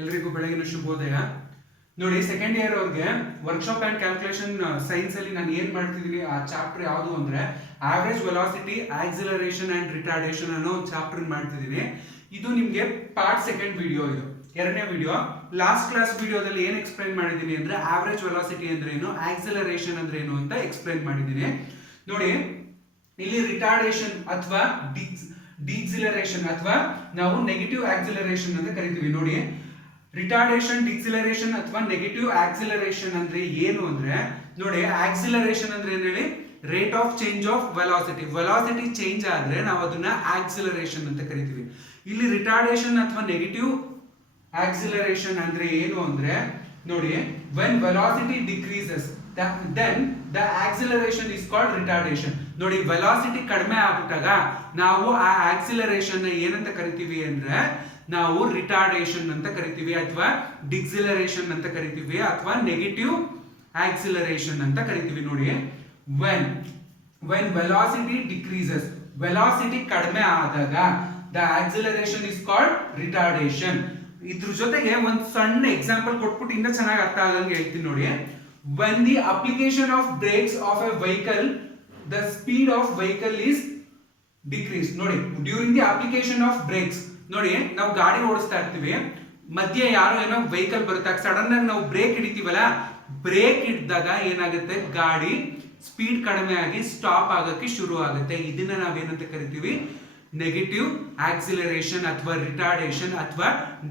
ಎಲ್ರಿಗೂ ಬೆಳಗಿನ ಶುಭೋದಯ. ನೋಡಿ, ಸೆಕೆಂಡ್ ಇಯರ್ ಅವ್ರಿಗೆ ವರ್ಕ್ಶಾಪ್ ಅಂಡ್ ಕ್ಯಾಲ್ಕುಲೇಷನ್ ಸೈನ್ಸ್ ಅಲ್ಲಿ ನಾನು ಏನ್ ಮಾಡ್ತಿದೀನಿ, ಆ ಚಾಪ್ಟರ್ ಯಾವುದು ಅಂದ್ರೆ average velocity, acceleration and retardation ಅನ್ನೋ ಚಾಪ್ಟರ್ ಮಾಡ್ತಿದೀನಿ. ಇದು ನಿಮ್ಗೆ ಪಾರ್ಟ್ ಸೆಕೆಂಡ್ ವಿಡಿಯೋ, ಇದು ಎರಡನೇ ವಿಡಿಯೋ. ಲಾಸ್ಟ್ ಕ್ಲಾಸ್ ವಿಡಿಯೋದಲ್ಲಿ ಏನ್ ಎಕ್ಸ್ಪ್ಲೈನ್ ಮಾಡಿದೀನಿ ಅಂದ್ರೆ ಆವರೇಜ್ ವೆಲಾಸಿಟಿ ಅಂದ್ರೆ ಏನು, ಆಕ್ಸಿಲರೇಷನ್ ಅಂದ್ರೆ ಏನು ಅಂತ ಎಕ್ಸ್ಪ್ಲೈನ್ ಮಾಡಿದೀನಿ. ನೋಡಿ, ಇಲ್ಲಿ ರಿಟಾರ್ಡೇಷನ್ ಅಥವಾ ಡಿಕ್ಸಿಲರೇಷನ್ ಅಥವಾ ನಾವು ನೆಗೆಟಿವ್ ಆಕ್ಸಿಲರೇಷನ್ ಅಂತ ಕರಿತೀವಿ. ನೋಡಿ, ರಿಟಾರ್ಡೇಷನ್, ಡಿಕ್ಸಿಲರೇಷನ್ ಅಥವಾ ನೆಗೆಟಿವ್ ಆಕ್ಸಿಲರೇಷನ್ ಅಂದ್ರೆ ಏನು ಅಂದ್ರೆ, ನೋಡಿ, ಆಕ್ಸಿಲರೇಷನ್ ಅಂದ್ರೆ ಏನ್ ಹೇಳಿ, rate of change of velocity. Velocity change ಆದ್ರೆ ನಾವು ಅದನ್ನ ಆಕ್ಸಿಲರೇಷನ್ ಅಂತ ಕರಿತೀವಿ. ಇಲ್ಲಿ ರಿಟಾರ್ಡೇಷನ್ ಅಥವಾ ನೆಗೆಟಿವ್ ಆಕ್ಸಿಲರೇಷನ್ ಅಂದ್ರೆ ಏನು ಅಂದ್ರೆ, ನೋಡಿ, when velocity decreases then the acceleration is called retardation. ನೋಡಿ, ವೆಲಾಸಿಟಿ ಕಡಿಮೆ ಆಗ್ಬಿಟ್ಟಾಗ ನಾವು ಆ ಆಕ್ಸಿಲರೇಷನ್ ಏನಂತ ಕರಿತೀವಿ ಅಂದ್ರೆ ನಾವು ರಿಟಾರ್ಡೇಷನ್ ಅಂತ ಕರಿತೀವಿ, ಅಥವಾ ಡಿಕ್ಸಿಲರೇಷನ್ ಅಂತ ಕರಿತೀವಿ, ಅಥವಾ ನೆಗೆಟಿವ್ ಆಕ್ಸಿಲರೇಷನ್ ಅಂತ ಕರಿತೀವಿ. ನೋಡಿ, when velocity decreases, ವೆಲಾಸಿಟಿ ಕಡಿಮೆ ಆದಾಗ the acceleration is called retardation. ಇದ್ರ ಜೊತೆಗೆ ಒಂದು ಸಣ್ಣ ಎಕ್ಸಾಂಪಲ್ ಕೊಟ್ಬಿಟ್ಟು ಇನ್ನೂ ಚೆನ್ನಾಗಿ ಅರ್ಥ ಆಗಂಗೆ ಹೇಳ್ತೀನಿ. ನೋಡಿ, when the application of brakes of a vehicle, the speed of vehicle is decreased. ನೋಡಿ, during the application of brakes, ನೋಡಿ, ನಾವು ಗಾಡಿ ಓಡಿಸ್ತಾ ಇರ್ತೀವಿ, ಮಧ್ಯೆ ಯಾರೋ ಏನೋ ವೆಹಿಕಲ್ ಬರುತ್ತೆ, ಸಡನ್ ಆಗಿ ನಾವು ಬ್ರೇಕ್ ಹಿಡಿತೀವಲ್ಲ, ಬ್ರೇಕ್ ಹಿಡಿದಾಗ ಏನಾಗುತ್ತೆ, ಗಾಡಿ ಸ್ಪೀಡ್ ಕಡಿಮೆ ಆಗಿ ಸ್ಟಾಪ್ ಆಗಕ್ಕೆ ಶುರು ಆಗುತ್ತೆ. ಇದನ್ನ ನಾವೇನಂತ ಕರಿತೀವಿ, ನೆಗೆಟಿವ್ ಆಕ್ಸಿಲರೇಷನ್ ಅಥವಾ ರಿಟಾರ್ಡೇಷನ್ ಅಥವಾ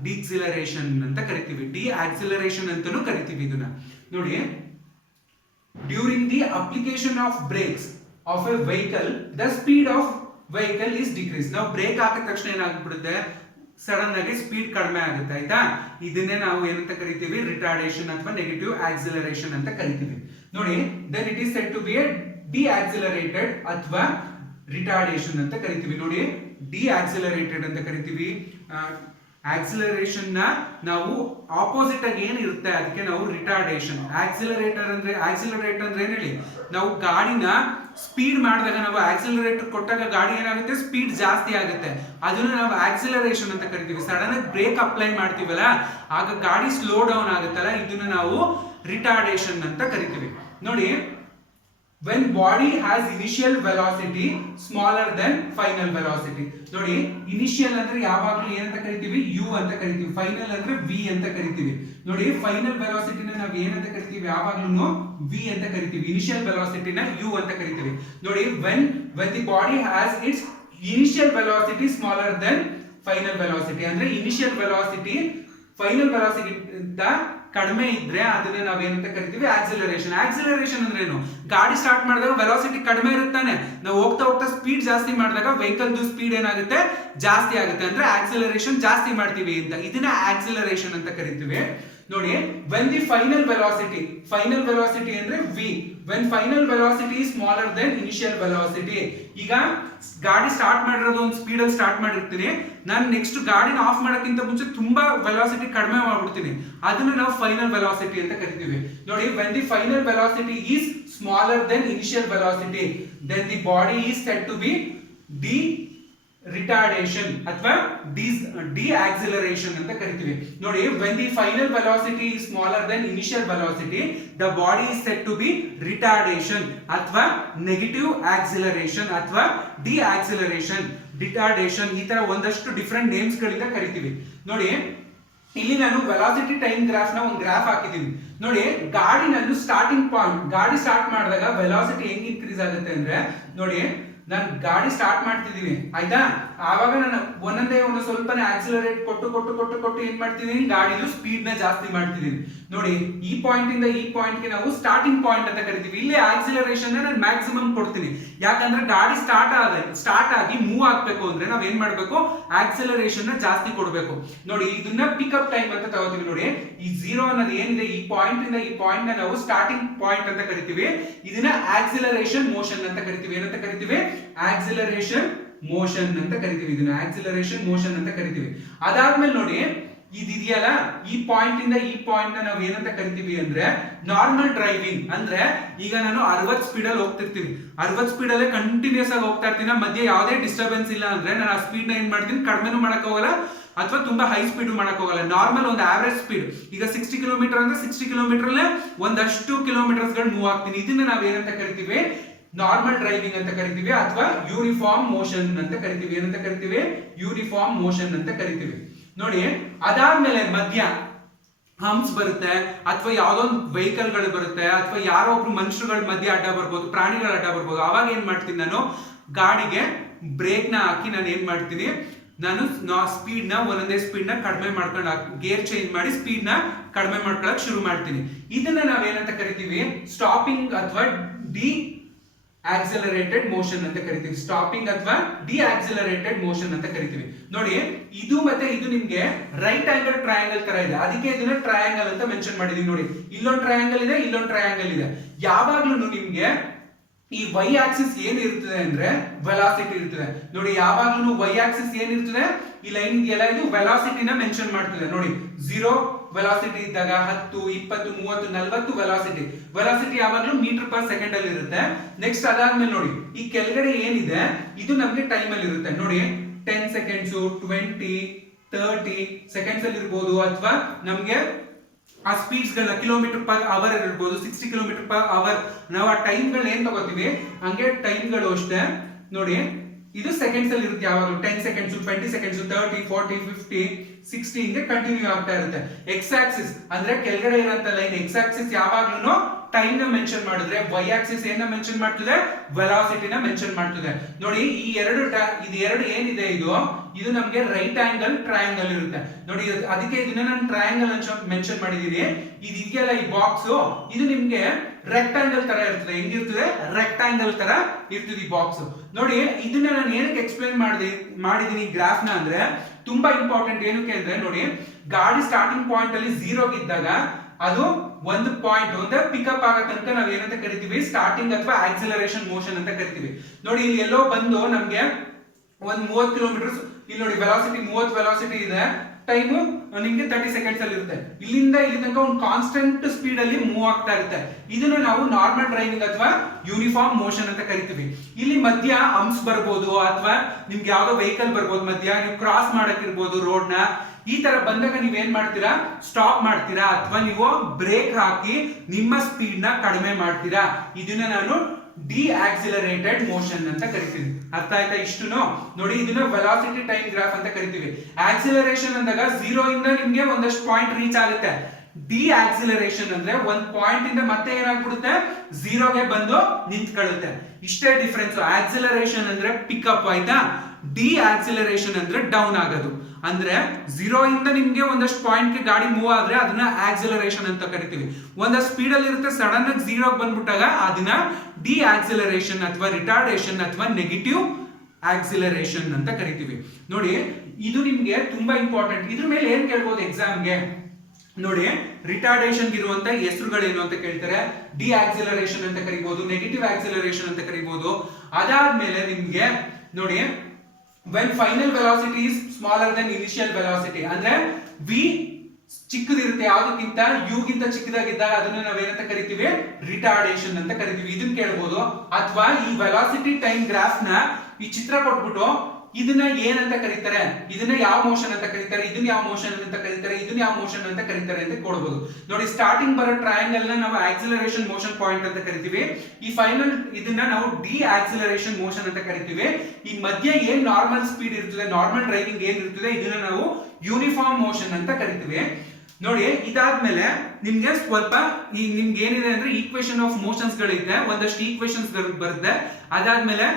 ಡಿಕ್ಸಿಲರೇಷನ್ ಅಂತ ಕರಿತೀವಿ. ಡಿ ಆಕ್ಸಿಲರೇಷನ್ ಅಂತಾನೂ ಕರಿತೀವಿ ಇದನ್ನ. ನೋಡಿ, during the application of brakes of a vehicle, the speed of vehicle is decrease. ನಾವು ಬ್ರೇಕ್ ಹಾಕಿದ ತಕ್ಷಣ ಏನಾಗ್ಬಿಡುತ್ತೆ, ಸಡನ್ ಆಗಿ ಸ್ಪೀಡ್ ಕಡಿಮೆ ಆಗುತ್ತೆ. ಆಯ್ತಾ, ಇದನ್ನೇ ನಾವು ಏನಂತ ಕರಿತೀವಿ, ರಿಟಾರ್ಡೇಷನ್ ಅಥವಾ ನೆಗೆಟಿವ್ ಆಕ್ಸಿಲರೇಷನ್ ಅಂತ ಕರಿತೀವಿ. ನೋಡಿ, then it is said to be a decelerated ಅಥವಾ ರಿಟಾರ್ಡೇಷನ್ ಅಂತ ಕರಿತೀವಿ. ನೋಡಿ, ಡಿ ಆಕ್ಸಿಲರೇಟೆಡ್ ಅಂತ ಕರಿತೀವಿ. ಆಕ್ಸಿಲರೇಷನ್ ನ ನಾವು ಆಪೋಸಿಟ್ ಆಗಿ ಏನ್ ಇರುತ್ತೆ ಅದಕ್ಕೆ ನಾವು ರಿಟಾರ್ಡೇಷನ್. ಆಕ್ಸಿಲರೇಟರ್ ಅಂದ್ರೆ ಏನ್ ಹೇಳಿ, ನಾವು ಗಾಡಿನ ಸ್ಪೀಡ್ ಮಾಡಿದಾಗ, ನಾವು ಆಕ್ಸಿಲರೇಟರ್ ಕೊಟ್ಟಾಗ ಗಾಡಿ ಏನಾಗುತ್ತೆ, ಸ್ಪೀಡ್ ಜಾಸ್ತಿ ಆಗುತ್ತೆ, ಅದನ್ನ ನಾವು ಆಕ್ಸಿಲರೇಷನ್ ಅಂತ ಕರಿತೀವಿ. ಸಡನ್ ಆಗಿ ಬ್ರೇಕ್ ಅಪ್ಲೈ ಮಾಡ್ತೀವಲ್ಲ, ಆಗ ಗಾಡಿ ಸ್ಲೋ ಡೌನ್ ಆಗುತ್ತಲ್ಲ, ಇದನ್ನ ನಾವು ರಿಟಾರ್ಡೇಷನ್ ಅಂತ ಕರಿತೀವಿ. ನೋಡಿ, when body has initial velocity smaller than final velocity. ನೋಡಿ, ಇನಿಷಿಯಲ್ ಅಂದ್ರೆ ಯಾವಾಗಲೂ ಏನಂತ ಕರಿತೀವಿ, u ಅಂತ ಕರಿತೀವಿ. ಫೈನಲ್ ಅಂದ್ರೆ v ಅಂತ ಕರಿತೀವಿ. ನೋಡಿ, ಫೈನಲ್ ವೆಲಾಸಿಟಿನ ನಾವು ಏನಂತ ಕರಿತೀವಿ, ಯಾವಾಗಲೂ v ಅಂತ ಕರಿತೀವಿ. ಇನಿಷಿಯಲ್ ವೆಲಾಸಿಟಿನ u ಅಂತ ಕರಿತೀವಿ. ನೋಡಿ, when the body has its initial velocity smaller than final velocity, ಅಂದ್ರೆ ಇನಿಷಿಯಲ್ ವೆಲಾಸಿಟಿ ಫೈನಲ್ ವೆಲಾಸಿಟಿ ಕಡಿಮೆ ಇದ್ರೆ ಅದನ್ನ ನಾವೇನಂತ ಕರಿತೀವಿ, ಆಕ್ಸಿಲರೇಷನ್. ಆಕ್ಸಿಲರೇಷನ್ ಅಂದ್ರೆ ಏನು, ಗಾಡಿ ಸ್ಟಾರ್ಟ್ ಮಾಡಿದಾಗ ವೆಲಾಸಿಟಿ ಕಡಿಮೆ ಇರುತ್ತಾನೆ, ನಾವು ಹೋಗ್ತಾ ಹೋಗ್ತಾ ಸ್ಪೀಡ್ ಜಾಸ್ತಿ ಮಾಡಿದಾಗ ವೆಹಿಕಲ್ ಸ್ಪೀಡ್ ಏನಾಗುತ್ತೆ, ಜಾಸ್ತಿ ಆಗುತ್ತೆ, ಅಂದ್ರೆ ಆಕ್ಸಿಲರೇಷನ್ ಜಾಸ್ತಿ ಮಾಡ್ತೀವಿ ಅಂತ, ಇದನ್ನ ಆಕ್ಸಿಲರೇಷನ್ ಅಂತ ಕರಿತೀವಿ. ನೋಡಿ, when the final velocity ಅಂದ್ರೆ v, when final velocity is smaller than initial velocity. ಈಗ ಗಾಡಿ ಸ್ಟಾರ್ಟ್ ಮಾಡಿರೋದು ಒಂದು ಸ್ಪೀಡ್ ಅಲ್ಲಿ ಸ್ಟಾರ್ಟ್ ಮಾಡಿರ್ತೀನಿ, ನಾನು ನೆಕ್ಸ್ಟ್ ಗಾಡಿನ ಆಫ್ ಮಾಡೋಕ್ಕಿಂತ ಮುಂಚೆ ತುಂಬಾ ವೆಲಾಸಿಟಿ ಕಡಿಮೆ ಮಾಡ್ಬಿಡ್ತೀನಿ, ಅದನ್ನ ನಾವು ಫೈನಲ್ ವೆಲಾಸಿಟಿ ಅಂತ ಕರಿತೀವಿ. ನೋಡಿ, when the final velocity is smaller than initial velocity, then the body is said to be retardation ಅಥವಾ ಡಿ ಆಕ್ಸಿಲರೇಷನ್ ಅಂತ ಕರಿತೀವಿ. ನೋಡಿ, when the final velocity is smaller than initial velocity, the body is said to be retardation ಅಥವಾ negative acceleration ಅಥವಾ D acceleration, retardation, ಈ ತರ ಒಂದಷ್ಟು different names ಗಳಿಂದ ಕರಿತೀವಿ. ನೋಡಿ, ಇಲ್ಲಿ ನಾನು ವೆಲಾಸಿಟಿ ಟೈಮ್ ಗ್ರಾಫ್ ನ ಒಂದು ಗ್ರಾಫ್ ಹಾಕಿದ್ದೀನಿ. ನೋಡಿ, ಗಾಡಿ ನಾನು ಸ್ಟಾರ್ಟಿಂಗ್ ಪಾಯಿಂಟ್, ಗಾಡಿ ಸ್ಟಾರ್ಟ್ ಮಾಡಿದಾಗ ವೆಲಾಸಿಟಿ ಹೆಂಗ್ ಇನ್ಕ್ರೀಸ್ ಆಗುತ್ತೆ ಅಂದ್ರೆ, ನೋಡಿ, ನಾನು ಗಾಡಿ ಸ್ಟಾರ್ಟ್ ಮಾಡ್ತಿದ್ದೀನಿ, ಆಯ್ತಾ, ಆವಾಗ ನಾನು ಒಂದೊಂದೇ ಸ್ವಲ್ಪನೇ ಆಕ್ಸಿಲರೇಟ್ ಕೊಟ್ಟು ಏನ್ ಮಾಡ್ತಿದ್ದೀನಿ, ಗಾಡಿದು ಸ್ಪೀಡ್ ನ ಜಾಸ್ತಿ ಮಾಡ್ತಿದ್ದೀನಿ. ನೋಡಿ, ಈ ಪಾಯಿಂಟ್ ಇಂದ ಈ ಪಾಯಿಂಟ್ ಗೆ ನಾವು ಸ್ಟಾರ್ಟಿಂಗ್ ಪಾಯಿಂಟ್ ಅಂತ ಕರಿತೀವಿ. ಇಲ್ಲಿ ಆಕ್ಸಿಲರೇಷನ್ ನಾನು ಮ್ಯಾಕ್ಸಿಮಮ್ ಕೊಡ್ತೀನಿ, ಯಾಕಂದ್ರೆ ಗಾಡಿ ಸ್ಟಾರ್ಟ್ ಆಗಿ ಮೂವ್ ಆಗ್ಬೇಕು ಅಂದ್ರೆ ನಾವ್ ಏನ್ ಮಾಡ್ಬೇಕು, ಆಕ್ಸಿಲರೇಷನ್ ನ ಜಾಸ್ತಿ ಕೊಡ್ಬೇಕು. ನೋಡಿ, ಇದನ್ನ ಪಿಕಪ್ ಟೈಮ್ ಅಂತ ತಗೋತೀವಿ. ನೋಡಿ, ಈ 0 ಅನ್ನೋದು ಏನಿದೆ, ಈ ಪಾಯಿಂಟ್ ಇಂದ ಈ ಪಾಯಿಂಟ್ ನ ನಾವು ಸ್ಟಾರ್ಟಿಂಗ್ ಪಾಯಿಂಟ್ ಅಂತ ಕರಿತೀವಿ. ಇದನ್ನ ಆಕ್ಸಿಲರೇಷನ್ ಮೋಷನ್ ಅಂತ ಕರಿತೀವಿ. ಏನಂತ ಕರಿತೀವಿ, ಆಕ್ಸಿಲರೇಷನ್ ಮೋಷನ್ ಅಂತ ಕರಿತೀವಿ. ಇದನ್ನ ಆಕ್ಸಿಲರೇಷನ್ ಮೋಷನ್ ಅಂತ ಕರಿತೀವಿ. ಅದಾದ್ಮೇಲೆ ನೋಡಿ, ಇದೆಯಲ್ಲ, ಈ ಪಾಯಿಂಟ್ ಇಂದ ಈ ಪಾಯಿಂಟ್ ನಾವು ಏನಂತ ಕರಿತೀವಿ ಅಂದ್ರೆ ನಾರ್ಮಲ್ ಡ್ರೈವಿಂಗ್. ಅಂದ್ರೆ ಈಗ ನಾನು 60 ಸ್ಪೀಡ್ ಅಲ್ಲಿ ಹೋಗ್ತಿರ್ತೀನಿ, 60 ಸ್ಪೀಡ್ ಅಲ್ಲೇ ಕಂಟಿನ್ಯೂಸ್ ಆಗಿ ಹೋಗ್ತಾ ಇರ್ತೀನಿ, ಮಧ್ಯೆ ಯಾವುದೇ ಡಿಸ್ಟರ್ಬೆನ್ಸ್ ಇಲ್ಲ ಅಂದ್ರೆ ನಾನು ಆ ಸ್ಪೀಡ್ ನ ಏನ್ ಮಾಡ್ತೀನಿ, ಕಡಿಮೆನೂ ಮಾಡಕ್ ಹೋಗಲ್ಲ, ಅಥವಾ ತುಂಬಾ ಹೈ ಸ್ಪೀಡ್ ಮಾಡಕ್ ಹೋಗಲ್ಲ. ನಾರ್ಮಲ್ ಒಂದು ಆವರೇಜ್ ಸ್ಪೀಡ್, ಈಗ 60 ಕಿಲೋಮೀಟರ್ ಅಂದ್ರೆ 60 ಕಿಲೋಮೀಟರ್ ಒಂದಷ್ಟು ಕಿಲೋಮೀಟರ್ಸ್ ಗಳು ಮೂವ್ ಆಗ್ತೀನಿ. ಇದನ್ನ ನಾವ್ ಏನಂತ ಕರಿತೀವಿ? ನಾರ್ಮಲ್ ಡ್ರೈವಿಂಗ್ ಅಂತ ಕರಿತೀವಿ, ಅಥವಾ ಯೂನಿಫಾರ್ಮ್ ಮೋಷನ್ ಅಂತ ಕರಿತೀವಿ. ಏನಂತ ಕರಿತೀವಿ? ಯೂನಿಫಾರ್ಮ್ ಮೋಷನ್ ಅಂತ ಕರಿತೀವಿ. ನೋಡಿ, ಅದಾದ್ಮೇಲೆ ಮಧ್ಯ ಹಂಪ್ಸ್ ಬರುತ್ತೆ, ಅಥವಾ ಯಾವ್ದೋ ಒಂದು ವೆಹಿಕಲ್ ಗಳು ಬರುತ್ತೆ, ಅಥವಾ ಯಾರೋ ಒಬ್ರು ಮನುಷ್ಯರುಗಳ ಮಧ್ಯೆ ಅಡ್ಡ ಬರ್ಬೋದು, ಪ್ರಾಣಿಗಳ ಅಡ್ಡ ಬರ್ಬೋದು. ಅವಾಗ ಏನ್ ಮಾಡ್ತೀನಿ ನಾನು? ಗಾಡಿಗೆ ಬ್ರೇಕ್ ನ ಹಾಕಿ ನಾನು ಏನ್ ಮಾಡ್ತೀನಿ? ನಾನು ಸ್ಪೀಡ್ ನ ಒಂದೊಂದೇ ಸ್ಪೀಡ್ ನ ಕಡಿಮೆ ಮಾಡ್ಕೊಂಡು ಗೇರ್ ಚೇಂಜ್ ಮಾಡಿ ಸ್ಪೀಡ್ ನ ಕಡಿಮೆ ಮಾಡ್ಕೊಳಕ್ ಶುರು ಮಾಡ್ತೀನಿ. ಇದನ್ನ ನಾವೇನಂತ ಕರಿತೀವಿ? ಸ್ಟಾಪಿಂಗ್ ಅಥವಾ ಡಿ ಆಕ್ಸಿಲರೇಟೆಡ್ ಮೋಷನ್ ಅಂತ ಕರಿತೀವಿ. ಸ್ಟಾಪಿಂಗ್ ಅಥವಾ ಡಿ ಆಕ್ಸಿಲರೇಟೆಡ್ ಮೋಷನ್ ಅಂತ ಕರಿತೀವಿ. ನೋಡಿ, ಇದು ಮತ್ತೆ ಇದು ನಿಮ್ಗೆ ರೈಟ್ ಆಂಗಲ್ ಟ್ರಯಾಂಗಲ್ ತರ ಇದೆ, ಅದಕ್ಕೆ ಇದನ್ನ ಟ್ರಯಾಂಗಲ್ ಅಂತ ಮೆನ್ಷನ್ ಮಾಡಿದೀನಿ. ನೋಡಿ, ಇಲ್ಲೊಂದು ಟ್ರಯಾಂಗಲ್ ಇದೆ, ಇಲ್ಲೊಂದು ಟ್ರಯಾಂಗಲ್ ಇದೆ. ಯಾವಾಗ್ಲೂ ನಿಮ್ಗೆ ಈ ವೈ ಆಕ್ಸಿಸ್ ಏನ್ ಇರ್ತದೆ ಅಂದ್ರೆ ವೆಲಾಸಿಟಿ ಇರ್ತದೆ. ನೋಡಿ, ಯಾವಾಗ್ಲೂ ವೈ ಆಕ್ಸಿಸ್ ಏನಿರ್ತದೆ, ಈ ಲೈನ್ ಇದೆಯಲ್ಲ, ಇದು ವೆಲಾಸಿಟಿನ ಮೆನ್ಷನ್ ಮಾಡ್ತದೆ. ನೋಡಿ, 0 ವೆಲಾಸಿಟಿ ಇದ್ದಾಗ 10, 20, 30, 40 ವೆಲಾಸಿಟಿ ಯಾವಾಗ್ಲೂ ಮೀಟರ್ ಪರ್ ಸೆಕೆಂಡ್ ಅಲ್ಲಿ ಇರುತ್ತೆ. ನೆಕ್ಸ್ಟ್ ಅದಾದ್ಮೇಲೆ ನೋಡಿ, ಈ ಕೆಳಗಡೆ ಏನಿದೆ ಇದು ನಮ್ಗೆ ಟೈಮ್ ಅಲ್ಲಿ ಇರುತ್ತೆ. ನೋಡಿ, 10 ಸೆಕೆಂಡ್ಸ್, 20, 30 ಸೆಕೆಂಡ್ಸ್ ಅಲ್ಲಿ ಇರ್ಬೋದು, ಅಥವಾ ನಮ್ಗೆ ಆ ಸ್ಪೀಡ್ಸ್ ಗಳನ್ನ ಕಿಲೋಮೀಟರ್ ಪರ್ ಅವರ್ ಇರ್ಬೋದು, 60 ಕಿಲೋಮೀಟರ್ ಪರ್ ಅವರ್. ನಾವು ಆ ಟೈಮ್ ಗಳನ್ನ ಏನ್ ತಗೋತೀವಿ, ಹಂಗೆ ಟೈಮ್ ಗಳು ಅಷ್ಟೇ. ನೋಡಿ, ಇದು ಸೆಕೆಂಡ್ಸ್ ಅಲ್ಲಿ ಇರುತ್ತೆ ಯಾವಾಗಲೂ. 10 ಸೆಕೆಂಡ್ಸ್, 20 ಸೆಕೆಂಡ್ಸ್, 30, 40, 50, 60 ಹಿಂಗೆ ಕಂಟಿನ್ಯೂ ಆಗ್ತಾ ಇರುತ್ತೆ. ಎಕ್ಸ್ ಆಕ್ಸಿಸ್ ಅಂದ್ರೆ ಕೆಳಗಡೆ ಇರೋಂತ ಲೈನ್ ಎಕ್ಸ್ ಆಕ್ಸಿಸ್ ಯಾವಾಗ್ಲೂ ಟೈಮ್ ನ ಮೆನ್ಷನ್ ಮಾಡಿದ್ರೆ, ವೈ ಆಕ್ಸಿಸ್ ಏನ ಮೆನ್ಷನ್ ಮಾಡ್ತದೆ? ವೆಲಾಸಿಟಿನ ಮೆನ್ಷನ್ ಮಾಡ್ತದೆ. ನೋಡಿ, ಈ ಎರಡು ಏನಿದೆ, ಇದು ನಮ್ಗೆ ರೈಟ್ ಆಂಗಲ್ ಟ್ರಯಾಂಗಲ್ ಇರುತ್ತೆ. ನೋಡಿ, ಅದಕ್ಕೆ ಇದನ್ನ ನಾನು ಟ್ರಯಾಂಗಲ್ ಅಂತ ಮೆನ್ಷನ್ ಮಾಡಿದೀನಿ. ಇದು ಇದೆಯಲ್ಲ ಈ ಬಾಕ್ಸ್, ಇದು ನಿಮ್ಗೆ ರೆಕ್ಟಾಂಗಲ್ ತರ ಇರ್ತದೆ. ಹೆಂಗಿರ್ತದೆ? ರೆಕ್ಟಾಂಗಲ್ ತರ ಇರ್ತದೆ ಈ ಬಾಕ್ಸ್. ನೋಡಿ, ಇದನ್ನ ನಾನು ಏನಕ್ಕೆ ಎಕ್ಸ್ಪ್ಲೇನ್ ಮಾಡಿದೀನಿ ಗ್ರಾಫ್ ನ ಅಂದ್ರೆ ತುಂಬಾ ಇಂಪಾರ್ಟೆಂಟ್. ಏನಕ್ಕೆ ಅಂದ್ರೆ ನೋಡಿ, ಗಾಡಿ ಸ್ಟಾರ್ಟಿಂಗ್ ಪಾಯಿಂಟ್ ಅಲ್ಲಿ 0 ಇದ್ದಾಗ ಅದು ಒಂದು ಪಾಯಿಂಟ್ ಒಂದು ಪಿಕಪ್ ಆಗೋ ತನಕ ನಾವ್ ಏನಂತ ಕರಿತೀವಿ? ಸ್ಟಾರ್ಟಿಂಗ್ ಅಥವಾ ಆಕ್ಸಿಲರೇಷನ್ ಮೋಷನ್ ಅಂತ ಕರಿತೀವಿ. ನೋಡಿ, ಇಲ್ಲಿ ಎಲ್ಲೋ ಬಂದು ನಮ್ಗೆ ಒಂದ್ 30 ಕಿಲೋಮೀಟರ್, ಇಲ್ಲಿ ನೋಡಿ ವೆಲಾಸಿಟಿ 30 ವೆಲಾಸಿಟಿ ಇದೆ, ಟೈಮು ನಿಮ್ಗೆ 30 ಸೆಕೆಂಡ್ಸ್ ಅಲ್ಲಿ ಇರುತ್ತೆ. ಇಲ್ಲಿಂದ ಇಲ್ಲಿ ತನಕ ಒಂದು ಕಾನ್ಸ್ಟೆಂಟ್ ಸ್ಪೀಡ್ ಅಲ್ಲಿ ಮೂವ್ ಆಗ್ತಾ ಇರುತ್ತೆ. ಇದನ್ನ ನಾವು ನಾರ್ಮಲ್ ಡ್ರೈವಿಂಗ್ ಅಥವಾ ಯೂನಿಫಾರ್ಮ್ ಮೋಷನ್ ಅಂತ ಕರಿತೀವಿ. ಇಲ್ಲಿ ಮಧ್ಯ ಹಂಪ್ಸ್ ಬರ್ಬೋದು, ಅಥವಾ ನಿಮ್ಗೆ ಯಾವ್ದೋ ವೆಹಿಕಲ್ ಬರ್ಬೋದು, ಮಧ್ಯ ನೀವು ಕ್ರಾಸ್ ಮಾಡಕ್ ಇರ್ಬೋದು ರೋಡ್ ನ. ಈ ತರ ಬಂದಾಗ ನೀವ್ ಏನ್ ಮಾಡ್ತೀರಾ? ಸ್ಟಾಪ್ ಮಾಡ್ತೀರಾ, ಅಥವಾ ನೀವು ಬ್ರೇಕ್ ಹಾಕಿ ನಿಮ್ಮ ಸ್ಪೀಡ್ ನ ಕಡಿಮೆ ಮಾಡ್ತೀರಾ. ಇದನ್ನ ನಾನು ಡಿ ಆಕ್ಸಿಲರೇಟೆಡ್ ಮೋಷನ್ ಅಂತ ಕರಿತೀವಿ. ಅರ್ಥ ಆಯ್ತಾ? ಇಷ್ಟುನು ನೋಡಿ, ಇದನ್ನ ವೆಲಾಸಿಟಿ ಟೈಮ್ ಗ್ರಾಫ್ ಅಂತ ಕರಿತೀವಿ. ಆಕ್ಸಿಲರೇಷನ್ ಅಂದಾಗ 0 ಇಂದ ನಿಮ್ಗೆ ಒಂದಷ್ಟು ಪಾಯಿಂಟ್ ರೀಚ್ ಆಗುತ್ತೆ. ಡಿ ಆಕ್ಸಿಲರೇಷನ್ ಅಂದ್ರೆ ಒಂದ್ ಪಾಯಿಂಟ್ ಇಂದ ಮತ್ತೆ ಏನಾಗ್ಬಿಡುತ್ತೆ? 0ಗೆ ಬಂದು ನಿಂತ್ಕೊಳ್ಳುತ್ತೆ. ಇಷ್ಟೇ ಡಿಫರೆನ್ಸ್. ಆಕ್ಸಿಲರೇಷನ್ ಅಂದ್ರೆ ಪಿಕಪ್, ಆಯ್ತಾ? ಡಿ ಆಕ್ಸಿಲರೇಷನ್ ಅಂದ್ರೆ ಡೌನ್ ಆಗೋದು. ಅಂದ್ರೆ 0 ಇಂದ ನಿಮ್ಗೆ ಒಂದಷ್ಟು ಪಾಯಿಂಟ್ ಗೆ ಗಾಡಿ ಮೂವ್ ಆದ್ರೆ ಅದನ್ನ ಆಕ್ಸಿಲರೇಷನ್ ಅಂತ ಕರಿತೀವಿ. ಒಂದಷ್ಟು ಸ್ಪೀಡ್ ಅಲ್ಲಿ ಇರುತ್ತೆ, ಸಡನ್ ಆಗಿ 0 ಬಂದ್ಬಿಟ್ಟಾಗ ಅದನ್ನ ಡಿ ಆಕ್ಸಿಲರೇಷನ್ ಅಥವಾ ರಿಟಾರ್ಡೇಷನ್ ಅಥವಾ ನೆಗೆಟಿವ್ ಆಕ್ಸಿಲರೇಷನ್ ಅಂತ ಕರಿತೀವಿ. ನೋಡಿ, ಇದು ನಿಮ್ಗೆ ತುಂಬಾ ಇಂಪಾರ್ಟೆಂಟ್. ಇದ್ರ ಮೇಲೆ ಏನ್ ಕೇಳ್ಬೋದು ಎಕ್ಸಾಮ್ಗೆ? ನೋಡಿ, ರಿಟಾರ್ಡೇಷನ್ ಇರುವಂತ ಹೆಸರುಗಳೇನು ಅಂತ ಕೇಳ್ತಾರೆ. ಡಿ ಆಕ್ಸಿಲರೇಷನ್ ಅಂತ ಕರಿಬಹುದು, ನೆಗೆಟಿವ್ ಆಕ್ಸಿಲರೇಷನ್ ಅಂತ ಕರಿಬಹುದು. ಅದಾದ್ಮೇಲೆ ನಿಮ್ಗೆ ನೋಡಿ, when final velocity is smaller than initial velocity ಅಂದ್ರೆ v ಚಿಕ್ಕದಿರುತ್ತೆ ಯಾವ್ದಕ್ಕಿಂತ u ಗಿಂತ ಚಿಕ್ಕದಾಗಿದ್ದಾಗ ಅದನ್ನ ನಾವೇನಂತ ಕರಿತೀವಿ? ರಿಟಾರ್ಡೇಷನ್ ಅಂತ ಕರಿತೀವಿ. ಇದನ್ನ ಕೇಳಬಹುದು. ಅಥವಾ ಈ ವೆಲಾಸಿಟಿ ಟೈಮ್ ಗ್ರಾಫ್ ನ ಈ ಚಿತ್ರ ಕೊಟ್ಬಿಟ್ಟು ಇದನ್ನ ಏನಂತ ಕರೀತಾರೆ, ಇದನ್ನ ಯಾವ ಮೋಷನ್ ಅಂತ ಕರೀತಾರೆ, ಇದನ್ನ ಯಾವ ಮೋಷನ್ ಅಂತ ಕರೀತಾರೆ, ಇದನ್ನ ಯಾವ ಮೋಷನ್ ಅಂತ ಕರೀತಾರೆ ಅಂತ ಕೊಡಬಹುದು. ನೋಡಿ, ಸ್ಟಾರ್ಟಿಂಗ್ ಬರೋ ಟ್ರಯಾಂಗಲ್ ನ ನಾವು ಆಕ್ಸಿಲರೇಷನ್ ಮೋಷನ್ ಪಾಯಿಂಟ್ ಅಂತ ಕರಿತೀವಿ. ಈ ಫೈನಲ್ ಇದನ್ನ ನಾವು ಡಿ ಆಕ್ಸಿಲರೇಷನ್ ಮೋಷನ್ ಅಂತ ಕರಿತೀವಿ. ಈ ಮಧ್ಯೆ ಏನ್ ನಾರ್ಮಲ್ ಸ್ಪೀಡ್ ಇರ್ತದೆ, ನಾರ್ಮಲ್ ಡ್ರೈವಿಂಗ್ ಏನ್ ಇರ್ತದೆ, ಇದನ್ನ ನಾವು ಯೂನಿಫಾರ್ಮ್ ಮೋಷನ್ ಅಂತ ಕರಿತೀವಿ. ನೋಡಿ, ಇದಾದ್ಮೇಲೆ ನಿಮ್ಗೆ ಸ್ವಲ್ಪ ನಿಮ್ಗೆ ಏನಿದೆ ಅಂದ್ರೆ ಈಕ್ವೇಶನ್ ಆಫ್ ಮೋಷನ್ಸ್ ಗಳಿದೆ, ಒಂದಷ್ಟು ಈಕ್ವೇಶನ್ಸ್ ಬರುತ್ತೆ. ಅದಾದ್ಮೇಲೆ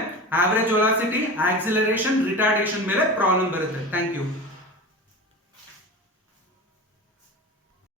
ಆವರೇಜ್ ವೆಲಾಸಿಟಿ, ಆಕ್ಸಿಲರೇಷನ್, ರಿಟಾರ್ಡೇಷನ್ ಮೇಲೆ ಪ್ರಾಬ್ಲಮ್ ಬರುತ್ತೆ. Thank you.